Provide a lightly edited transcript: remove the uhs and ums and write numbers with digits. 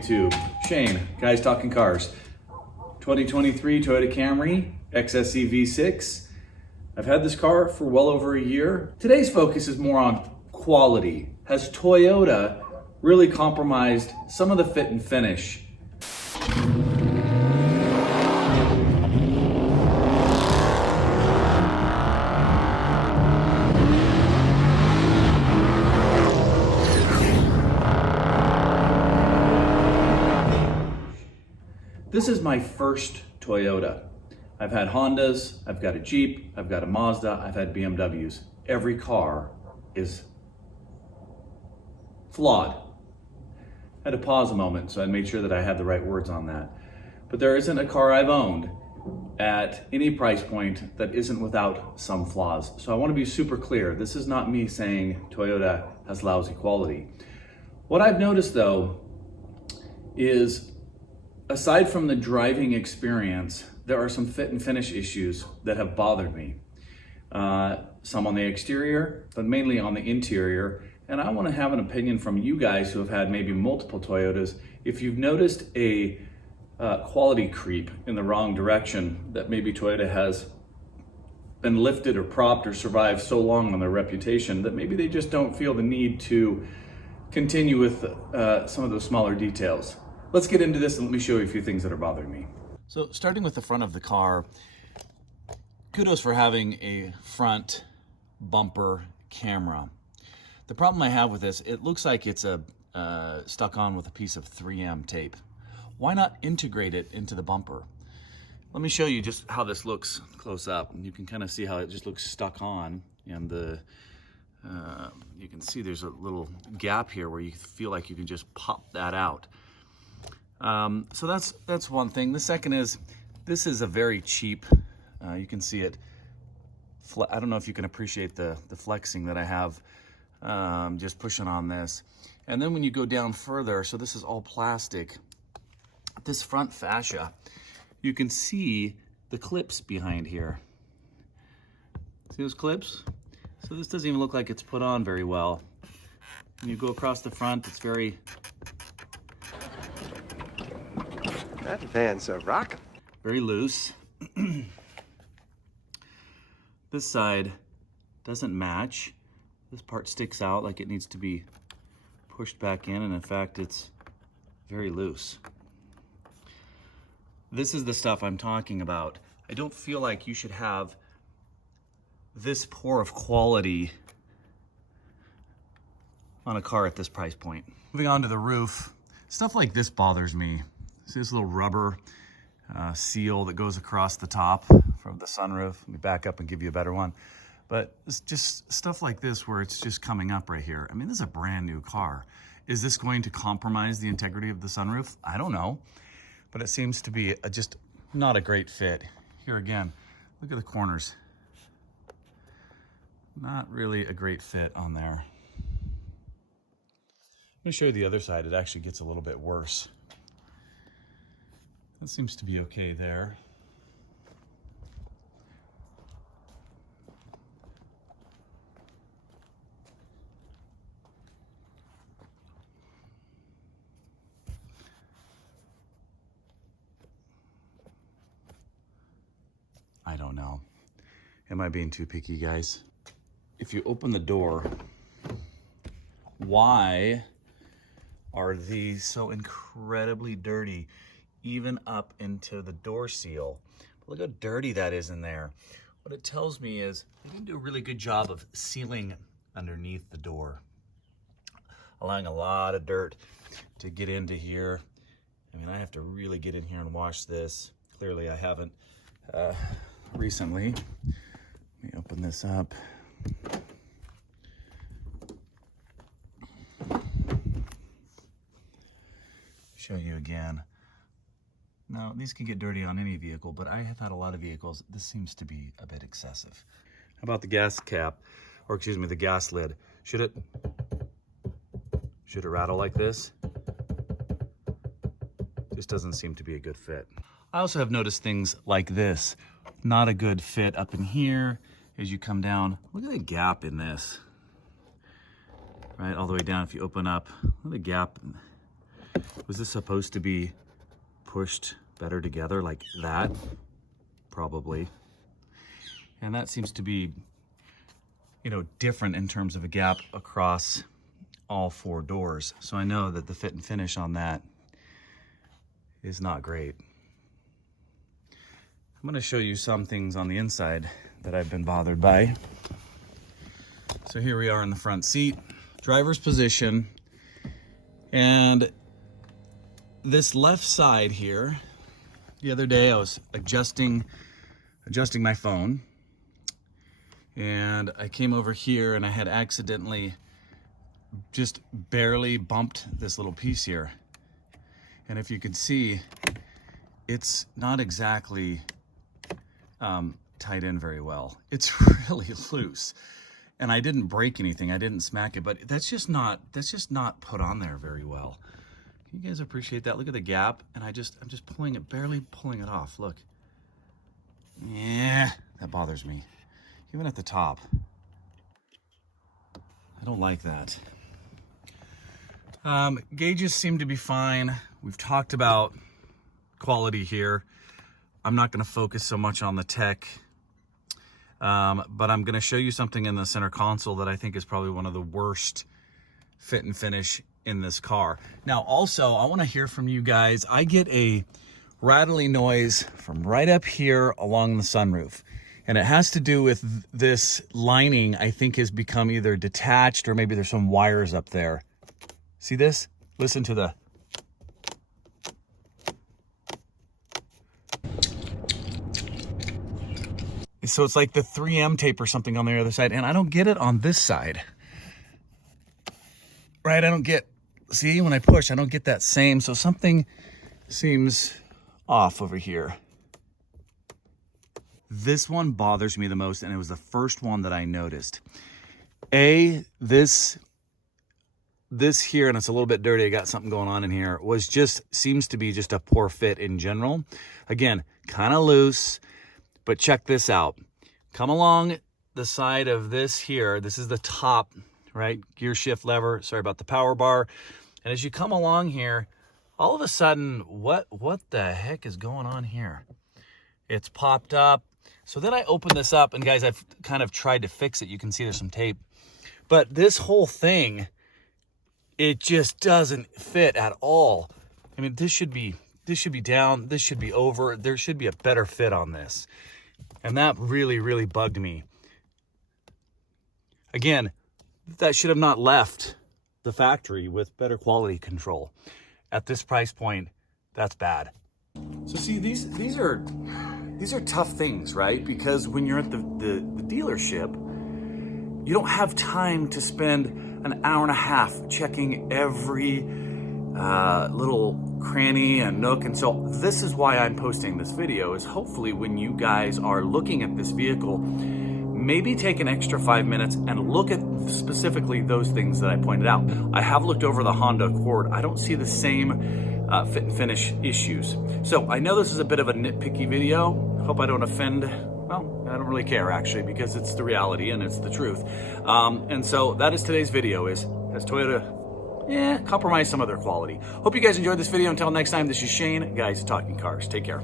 YouTube. Shane, Guys Talking Cars. 2023 Toyota Camry, XSE V6. I've had this car for well over a year. Today's focus is more on quality. Has Toyota really compromised some of the fit and finish? This is my first Toyota. I've had Hondas, I've got a Jeep, I've got a Mazda, I've had BMWs. Every car is flawed. I had to pause a moment so I made sure that I had the right words on that. But there isn't a car I've owned at any price point that isn't without some flaws. So I want to be super clear. This is not me saying Toyota has lousy quality. What I've noticed though is, aside from the driving experience, there are some fit and finish issues that have bothered me. Some on the exterior, but mainly on the interior. And I want to have an opinion from you guys who have had maybe multiple Toyotas. If you've noticed a quality creep in the wrong direction, that maybe Toyota has been lifted or propped or survived so long on their reputation that maybe they just don't feel the need to continue with some of those smaller details. Let's get into this and let me show you a few things that are bothering me. So starting with the front of the car, kudos for having a front bumper camera. The problem I have with this, it looks like it's stuck on with a piece of 3M tape. Why not integrate it into the bumper? Let me show you just how this looks close up. You can kind of see how it just looks stuck on, and you can see there's a little gap here where you feel like you can just pop that out. So that's one thing. The second is, this is a very cheap, you can see it, I don't know if you can appreciate the flexing that I have just pushing on this. And then when you go down further, so this is all plastic, this front fascia, you can see the clips behind here. See those clips? So this doesn't even look like it's put on very well. When you go across the front, it's very... That van's a rock. Very loose. This side doesn't match. This part sticks out like it needs to be pushed back in, and in fact, it's very loose. This is the stuff I'm talking about. I don't feel like you should have this poor of quality on a car at this price point. Moving on to the roof, stuff like this bothers me. See this little rubber seal that goes across the top from the sunroof? Let me back up and give you a better one. But it's just stuff like this where it's just coming up right here. I mean, this is a brand new car. Is this going to compromise the integrity of the sunroof? I don't know. But it seems to be just not a great fit. Here again, look at the corners. Not really a great fit on there. Let me show you the other side. It actually gets a little bit worse. That seems to be okay there. I don't know. Am I being too picky, guys? If you open the door, why are these so incredibly dirty? Even up into the door seal. Look how dirty that is in there. What it tells me is they didn't do a really good job of sealing underneath the door, allowing a lot of dirt to get into here. I mean, I have to really get in here and wash this. Clearly I haven't recently. Let me open this up. Show you again. Now, these can get dirty on any vehicle, but I have had a lot of vehicles. This seems to be a bit excessive. How about the gas cap, or excuse me, the gas lid? Should it rattle like this? Just doesn't seem to be a good fit. I also have noticed things like this. Not a good fit up in here as you come down. Look at the gap in this. Right, all the way down. If you open up, look at the gap. Was this supposed to be pushed better together like that? Probably. And that seems to be, you know, different in terms of a gap across all 4 doors. So I know that the fit and finish on that is not great. I'm going to show you some things on the inside that I've been bothered by. So here we are in the front seat, driver's position, and this left side here, the other day I was adjusting my phone, and I came over here and I had accidentally just barely bumped this little piece here. And if you can see, it's not exactly tied in very well. It's really loose. And I didn't break anything, I didn't smack it, but that's just not put on there very well. Can you guys appreciate that? Look at the gap, and I'm just pulling it, barely pulling it off. Look. Yeah, that bothers me. Even at the top. I don't like that. Gauges seem to be fine. We've talked about quality here. I'm not going to focus so much on the tech, but I'm going to show you something in the center console that I think is probably one of the worst fit and finish in this car. Now, also, I want to hear from you guys. I get a rattling noise from right up here along the sunroof, and it has to do with this lining. I think has become either detached or maybe there's some wires up there. See this? Listen to the... So it's like the 3M tape or something on the other side, and I don't get it on this side. Right? I don't get... See, when I push, I don't get that same, so something seems off over here. This one bothers me the most, and it was the first one that I noticed. This here, and it's a little bit dirty, I got something going on in here, seems to be just a poor fit in general. Again, kind of loose, but check this out. Come along the side of this here. This is the top, right? Gear shift lever. Sorry about the power bar. And as you come along here, all of a sudden, what the heck is going on here? It's popped up. So then I open this up, and guys, I've kind of tried to fix it. You can see there's some tape. But this whole thing, it just doesn't fit at all. I mean, this should be down, this should be over. There should be a better fit on this. And that really, really bugged me. Again, that should have not left the factory with better quality control. At this price point, that's bad. So see, these are tough things, right? Because when you're at the dealership, you don't have time to spend an hour and a half checking every little cranny and nook. And so this is why I'm posting this video, is hopefully when you guys are looking at this vehicle, maybe take an extra 5 minutes and look at specifically those things that I pointed out. I have looked over the Honda Accord. I don't see the same fit and finish issues. So I know this is a bit of a nitpicky video. Hope I don't offend. Well, I don't really care actually, because it's the reality and it's the truth. And so that is today's video, has Toyota compromised some of their quality. Hope you guys enjoyed this video. Until next time, this is Shane, Guys Talking Cars. Take care.